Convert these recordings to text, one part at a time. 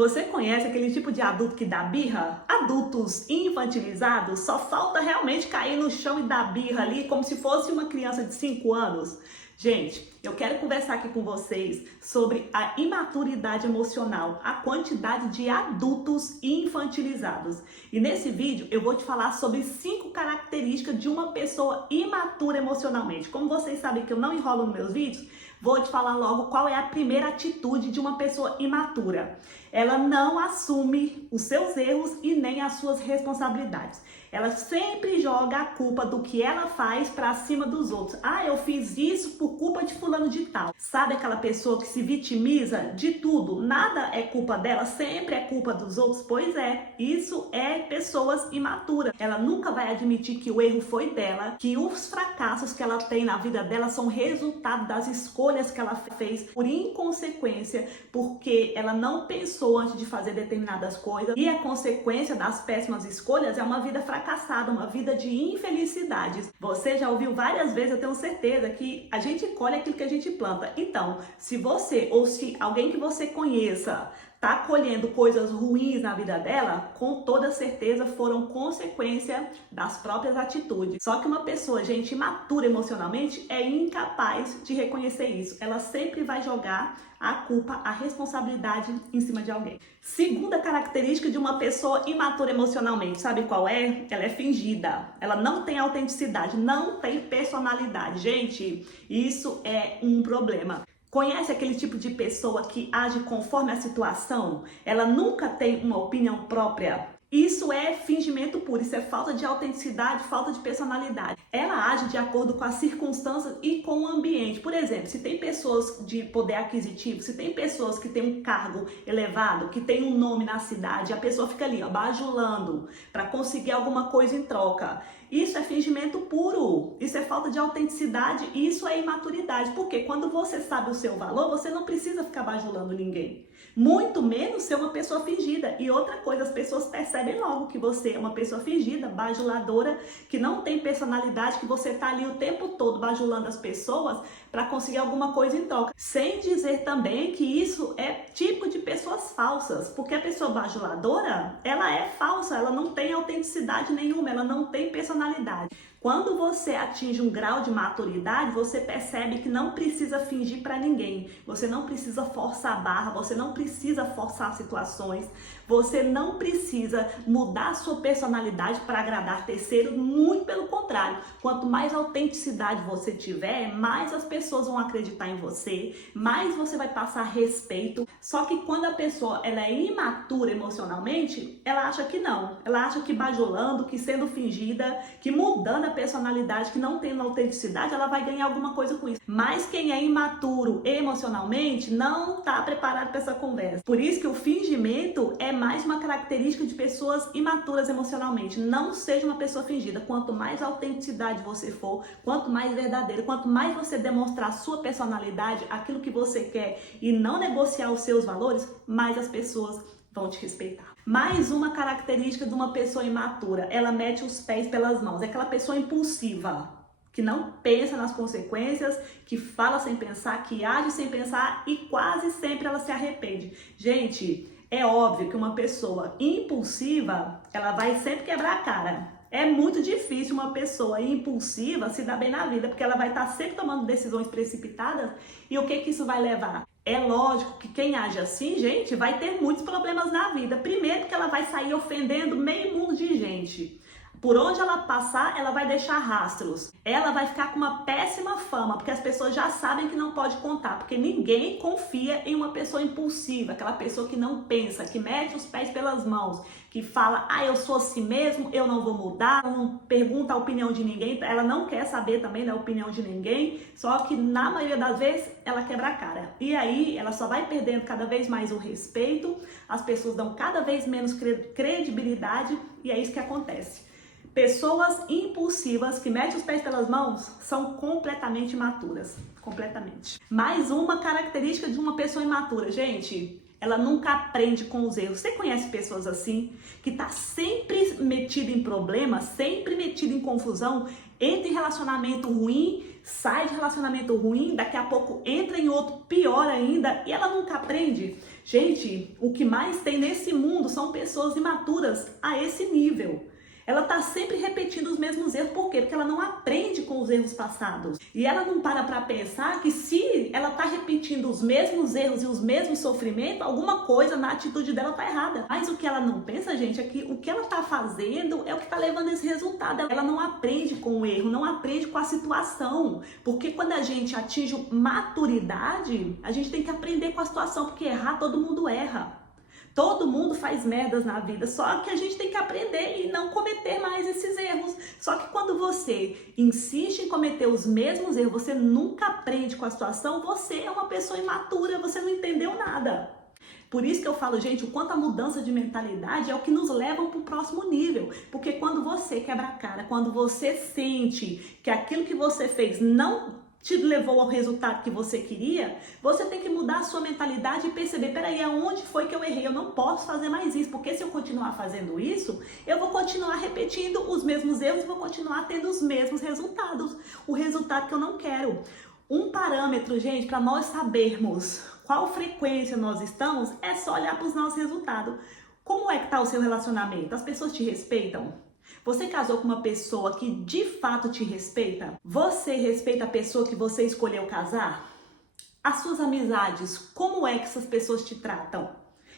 Você conhece aquele tipo de adulto que dá birra? Adultos infantilizados, só falta realmente cair no chão e dar birra ali como se fosse uma criança de 5 anos. Gente, eu quero conversar aqui com vocês sobre a imaturidade emocional, a quantidade de adultos infantilizados. E nesse vídeo eu vou te falar sobre 5 características de uma pessoa imatura emocionalmente. Como vocês sabem que eu não enrolo nos meus vídeos, vou te falar logo qual é a primeira atitude de uma pessoa imatura. Ela não assume os seus erros e nem as suas responsabilidades. Ela sempre joga a culpa do que ela faz para cima dos outros. Ah, eu fiz isso por culpa de fulano de tal. Sabe aquela pessoa que se vitimiza de tudo? Nada é culpa dela, sempre é culpa dos outros? Pois é, isso é pessoas imaturas. Ela nunca vai admitir que o erro foi dela, que os fracassos que ela tem na vida dela são resultado das escolhas que ela fez por inconsequência, porque ela não pensou antes de fazer determinadas coisas, e a consequência das péssimas escolhas é uma vida fracassada, uma vida de infelicidades. Você já ouviu várias vezes, eu tenho certeza, que a gente colhe aquilo que a gente planta. Então, se você ou se alguém que você conheça tá colhendo coisas ruins na vida dela, com toda certeza foram consequência das próprias atitudes. Só que uma pessoa, gente, imatura emocionalmente é incapaz de reconhecer isso. Ela sempre vai jogar a culpa, a responsabilidade em cima de alguém. Segunda característica de uma pessoa imatura emocionalmente, sabe qual é? Ela é fingida. Ela não tem autenticidade, não tem personalidade. Gente, isso é um problema. Conhece aquele tipo de pessoa que age conforme a situação? Ela nunca tem uma opinião própria. Isso é fingimento puro, isso é falta de autenticidade, falta de personalidade. Ela age de acordo com as circunstâncias e com o ambiente. Por exemplo, se tem pessoas de poder aquisitivo, se tem pessoas que têm um cargo elevado, que tem um nome na cidade, a pessoa fica ali, ó, bajulando para conseguir alguma coisa em troca. Isso é fingimento puro, isso é falta de autenticidade, isso é imaturidade. Porque quando você sabe o seu valor, você não precisa ficar bajulando ninguém. Muito menos ser uma pessoa fingida. E outra coisa, as pessoas percebem logo que você é uma pessoa fingida, bajuladora, que não tem personalidade, que você tá ali o tempo todo bajulando as pessoas para conseguir alguma coisa em troca. Sem dizer também que isso é tipo de pessoas falsas, porque a pessoa bajuladora, ela é falsa, ela não tem autenticidade nenhuma, ela não tem personalidade. Quando você atinge um grau de maturidade, você percebe que não precisa fingir para ninguém. Você não precisa forçar a barra, você não precisa forçar situações, você não precisa mudar a sua personalidade para agradar terceiros, muito pelo contrário. Quanto mais autenticidade você tiver, mais as pessoas vão acreditar em você, mais você vai passar respeito. Só que quando a pessoa ela é imatura emocionalmente, ela acha que não. Ela acha que bajulando, que sendo fingida, que mudando a personalidade, que não tendo autenticidade, ela vai ganhar alguma coisa com isso. Mas quem é imaturo emocionalmente não está preparado para essa conversa. Por isso que o fingimento é mais uma característica de pessoas imaturas emocionalmente. Não seja uma pessoa fingida. Quanto mais autenticidade você for, quanto mais verdadeiro, quanto mais você demonstrar a sua personalidade, aquilo que você quer e não negociar os seus valores, mais as pessoas vão te respeitar. Mais uma característica de uma pessoa imatura, ela mete os pés pelas mãos. É aquela pessoa impulsiva, que não pensa nas consequências, que fala sem pensar, que age sem pensar e quase sempre ela se arrepende. Gente, é óbvio que uma pessoa impulsiva, ela vai sempre quebrar a cara. É muito difícil uma pessoa impulsiva se dar bem na vida, porque ela vai estar sempre tomando decisões precipitadas. E o que isso vai levar? É lógico que quem age assim, gente, vai ter muitos problemas na vida. Primeiro que ela vai sair ofendendo meio mundo de gente. Por onde ela passar, ela vai deixar rastros. Ela vai ficar com uma péssima fama, porque as pessoas já sabem que não pode contar, porque ninguém confia em uma pessoa impulsiva, aquela pessoa que não pensa, que mete os pés pelas mãos, que fala, eu sou assim mesmo, eu não vou mudar, não pergunta a opinião de ninguém, ela não quer saber também da opinião de ninguém, só que na maioria das vezes ela quebra a cara. E aí ela só vai perdendo cada vez mais o respeito, as pessoas dão cada vez menos credibilidade e é isso que acontece. Pessoas impulsivas que metem os pés pelas mãos são completamente imaturas. Completamente. Mais uma característica de uma pessoa imatura, gente, ela nunca aprende com os erros. Você conhece pessoas assim? Que tá sempre metida em problemas, sempre metida em confusão, entra em relacionamento ruim, sai de relacionamento ruim, daqui a pouco entra em outro pior ainda e ela nunca aprende. Gente, o que mais tem nesse mundo são pessoas imaturas a esse nível. Ela tá sempre repetindo os mesmos erros. Por quê? Porque ela não aprende com os erros passados. E ela não para pensar que se ela tá repetindo os mesmos erros e os mesmos sofrimentos, alguma coisa na atitude dela tá errada. Mas o que ela não pensa, gente, é que o que ela tá fazendo é o que tá levando esse resultado. Ela não aprende com o erro, não aprende com a situação. Porque quando a gente atinge maturidade, a gente tem que aprender com a situação, porque errar todo mundo erra. Todo mundo faz merdas na vida, só que a gente tem que aprender e não cometer mais esses erros. Só que quando você insiste em cometer os mesmos erros, você nunca aprende com a situação, você é uma pessoa imatura, você não entendeu nada. Por isso que eu falo, gente, o quanto a mudança de mentalidade é o que nos leva para o próximo nível. Porque quando você quebra a cara, quando você sente que aquilo que você fez não te levou ao resultado que você queria, você tem que mudar a sua mentalidade e perceber, peraí, aonde foi que eu errei? Eu não posso fazer mais isso, porque se eu continuar fazendo isso, eu vou continuar repetindo os mesmos erros, vou continuar tendo os mesmos resultados, o resultado que eu não quero. Um parâmetro, gente, para nós sabermos qual frequência nós estamos, é só olhar para os nossos resultados. Como é que está o seu relacionamento? As pessoas te respeitam? Você casou com uma pessoa que de fato te respeita? Você respeita a pessoa que você escolheu casar? As suas amizades, como é que essas pessoas te tratam?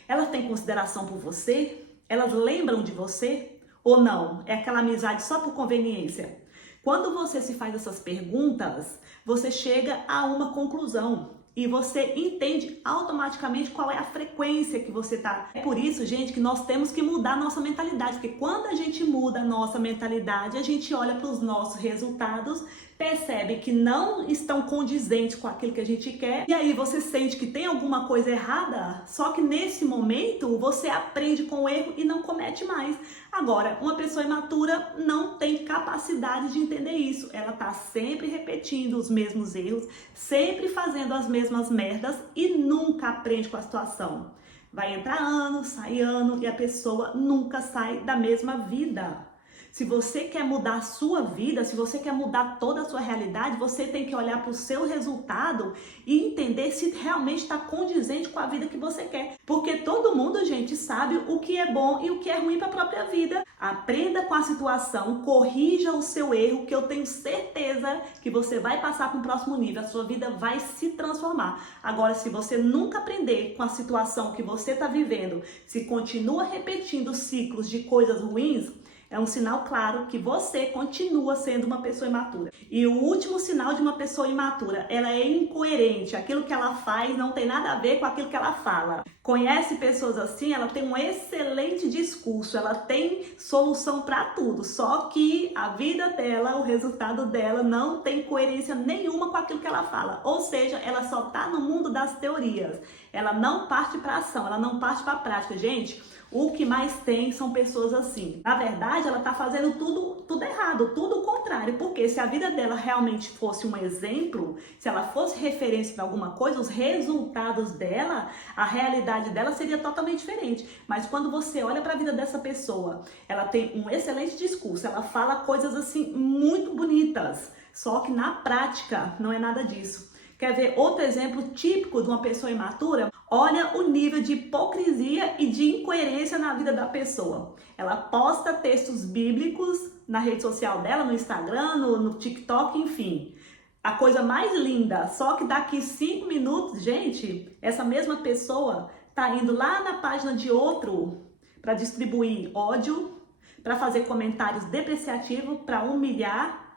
Elas têm consideração por você? Elas lembram de você? Ou não? É aquela amizade só por conveniência? Quando você se faz essas perguntas, você chega a uma conclusão. E você entende automaticamente qual é a frequência que você tá. É por isso, gente, que nós temos que mudar a nossa mentalidade. Porque quando a gente muda a nossa mentalidade, a gente olha para os nossos resultados, percebe que não estão condizentes com aquilo que a gente quer. E aí você sente que tem alguma coisa errada, só que nesse momento você aprende com o erro e não comete mais. Agora, uma pessoa imatura não tem capacidade de entender isso. Ela tá sempre repetindo os mesmos erros, sempre fazendo as mesmas merdas e nunca aprende com a situação. Vai entrar ano, sai ano e a pessoa nunca sai da mesma vida. Se você quer mudar a sua vida, se você quer mudar toda a sua realidade, você tem que olhar para o seu resultado e entender se realmente está condizente com a vida que você quer. Porque todo mundo, gente, sabe o que é bom e o que é ruim para a própria vida. Aprenda com a situação, corrija o seu erro, que eu tenho certeza que você vai passar para o próximo nível. A sua vida vai se transformar. Agora, se você nunca aprender com a situação que você está vivendo, se continua repetindo ciclos de coisas ruins, é um sinal claro que você continua sendo uma pessoa imatura. E o último sinal de uma pessoa imatura, ela é incoerente. Aquilo que ela faz não tem nada a ver com aquilo que ela fala. Conhece pessoas assim? Ela tem um excelente discurso, ela tem solução para tudo. Só que a vida dela, o resultado dela não tem coerência nenhuma com aquilo que ela fala. Ou seja, ela só tá no mundo das teorias. Ela não parte para ação, ela não parte para prática. Gente, o que mais tem são pessoas assim. Na verdade, ela tá fazendo tudo errado, tudo o contrário. Porque se a vida dela realmente fosse um exemplo, se ela fosse referência para alguma coisa, os resultados dela, a realidade dela seria totalmente diferente. Mas quando você olha para a vida dessa pessoa, ela tem um excelente discurso, ela fala coisas assim muito bonitas. Só que na prática não é nada disso. Quer ver outro exemplo típico de uma pessoa imatura? Olha o nível de hipocrisia e de incoerência na vida da pessoa. Ela posta textos bíblicos na rede social dela, no Instagram, no TikTok, enfim. A coisa mais linda, só que daqui 5 minutos, gente, essa mesma pessoa tá indo lá na página de outro para distribuir ódio, para fazer comentários depreciativos, para humilhar,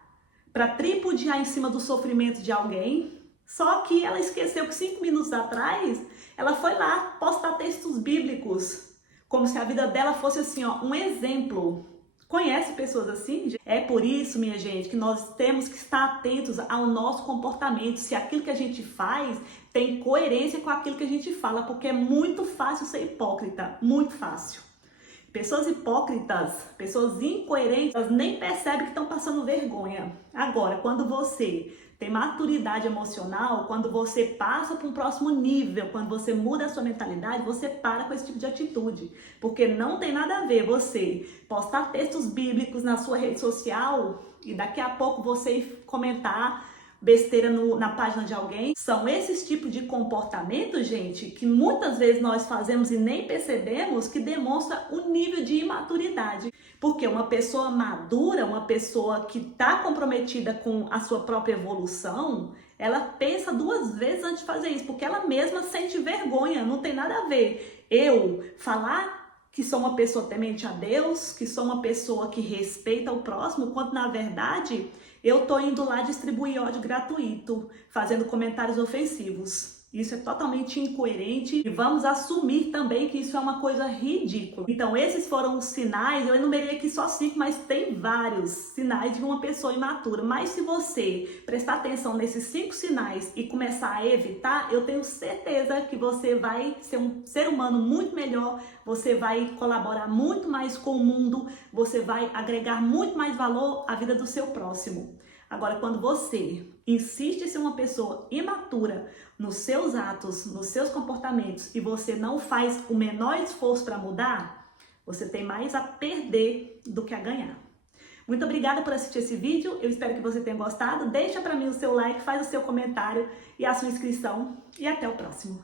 para tripudiar em cima do sofrimento de alguém. Só que ela esqueceu que 5 minutos atrás, ela foi lá postar textos bíblicos, como se a vida dela fosse assim, ó, um exemplo. Conhece pessoas assim? É por isso, minha gente, que nós temos que estar atentos ao nosso comportamento, se aquilo que a gente faz tem coerência com aquilo que a gente fala, porque é muito fácil ser hipócrita, muito fácil. Pessoas hipócritas, pessoas incoerentes, elas nem percebem que estão passando vergonha. Agora, quando você tem maturidade emocional, quando você passa para um próximo nível, quando você muda a sua mentalidade, você para com esse tipo de atitude. Porque não tem nada a ver você postar textos bíblicos na sua rede social e daqui a pouco você comentar besteira na página de alguém. São esses tipos de comportamento, gente, que muitas vezes nós fazemos e nem percebemos, que demonstra um nível de imaturidade. Porque uma pessoa madura, uma pessoa que está comprometida com a sua própria evolução, ela pensa duas vezes antes de fazer isso, porque ela mesma sente vergonha, não tem nada a ver. Eu falar que sou uma pessoa temente a Deus, que sou uma pessoa que respeita o próximo, quando na verdade eu tô indo lá distribuir ódio gratuito, fazendo comentários ofensivos. Isso é totalmente incoerente e vamos assumir também que isso é uma coisa ridícula. Então esses foram os sinais, eu enumerei aqui só 5, mas tem vários sinais de uma pessoa imatura. Mas se você prestar atenção nesses 5 sinais e começar a evitar, eu tenho certeza que você vai ser um ser humano muito melhor, você vai colaborar muito mais com o mundo, você vai agregar muito mais valor à vida do seu próximo. Agora, quando você insiste em ser uma pessoa imatura nos seus atos, nos seus comportamentos e você não faz o menor esforço para mudar, você tem mais a perder do que a ganhar. Muito obrigada por assistir esse vídeo, eu espero que você tenha gostado. Deixa para mim o seu like, faz o seu comentário e a sua inscrição e até o próximo.